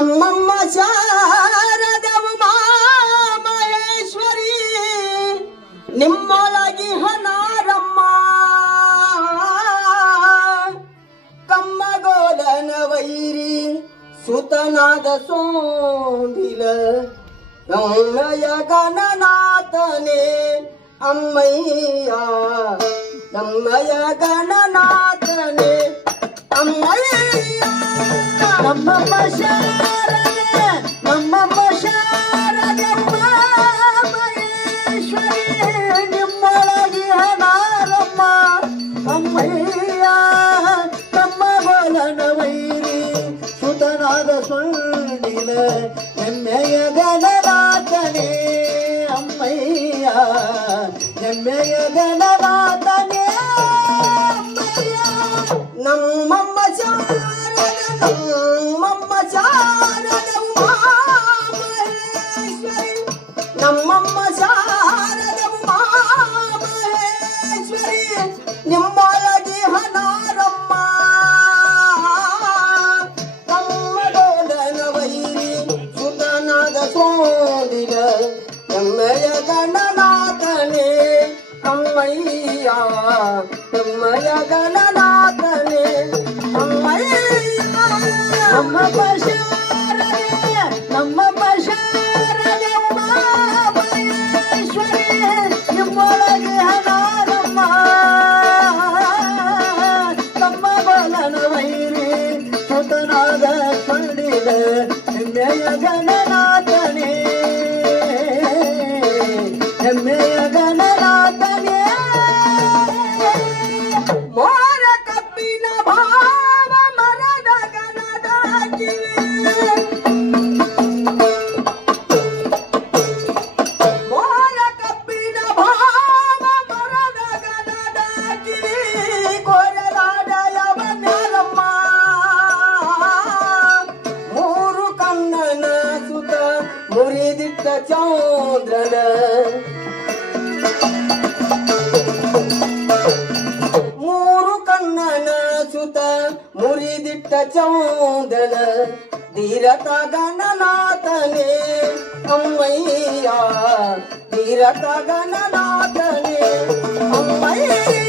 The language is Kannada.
ನಮ್ಮಮ್ಮ ಶಾರದವು ಮಹೇಶ್ವರಿ ನಿಮ್ಮೊಳಗಿ ಹನಾರಮ್ಮ ಕಮ್ಮಗೋಲನ ವೈರಿ ಸುತನಾದ ಸೋಂದಿಲ ಅಮ್ಮಯ ಗಣನಾಥನೇ ಅಮ್ಮಯ್ಯ ನಮ್ಮಯ ಗಣನಾಥನೇ ಅಮ್ಮಯ್ಯ ನಮ್ಮಮ್ಮ ಶಾರದೆ ನಮ್ಮಮ್ಮ ಶಾರದಮ್ಮ ಮಹೇಶ್ವರಿ ನಿಮ್ಮೊಳಗಿ ಹನಾರಮ್ಮ ಅಮ್ಮಯ್ಯ ನಮ್ಮ ಗೋಲನ ವೈರಿ ಸುತನಾದ ಸುಳ್ಳಿನ ಹೆಮ್ಮೆಯ ಗಣನಾಥನೇ ಅಮ್ಮಯ್ಯ ಹೆಮ್ಮೆಯ ಗಣನಾಥನೇ ಅಮ್ಮಯ್ಯ ನಮ್ಮಮ್ಮ ಶಾರದ ನಮ್ಮಮ್ಮ ಶಾರದ ಮಹೇಶ್ವರಿ ನಮ್ಮಮ್ಮ ಶಾರದ ಮಹೇಶ್ವರಿ ನಿಮ್ಮೊಳಗಿ ಹನಾರಮ್ಮ ಕಮ್ಮಗೋಲನ ವೈರಿ ಸುತನಾದ ಸೋದಿಲ ಹೆಮ್ಮೆಯ ಗಣನಾಥನೇ ಅಮ್ಮಯ್ಯ ಹೆಮ್ಮೆಯ ಗಣನಾಥನೇ ಅಮ್ಮಯ್ಯ ನಮ್ಮಮ್ಮ ಶಾರದೆ ನಮ್ಮಮ್ಮ ಶಾರದೆ ಮಹೇಶ್ವರಿ ನಿಮ್ಮೊಳಗೆ ಹನಾರಮ್ಮ ನಮ್ಮ ಗೋಲನ ವೈರಿ ಸುತನಾದ ಸುಳ್ಳಿನ ಹೆಮ್ಮೆಯ ಗಣನಾಥನೇ ಹೆಮ್ಮೆಯ ಗಣನಾಥನೇ ಮೋರ ಕಪ್ಪಿನ ಭಾವ ಮರದ ಗಣದಾಗಿವೆ ಮೋರ ಕಪ್ಪಿನ ಭಾವ ಮರದ ಗಣದಾಗಿವೆ ಕೊರಲಾಡಯವ ಮ್ಯಾಲಮ್ಮ ಮೂರು ಕಣ್ಣನ ಸುತ ಮುರಿದಿಟ್ಟ ಚೌದ್ರನ ಮೂರು ಕಣ್ಣನ ಸುತ ಮುರಿದಿಟ್ಟ ಚೌದನ ಧೀರತ ಗಣನಾಥನೇ ಅಮ್ಮಯ್ಯ ಧೀರತ ಗಣನಾಥನೇ ಅಮ್ಮಯ್ಯ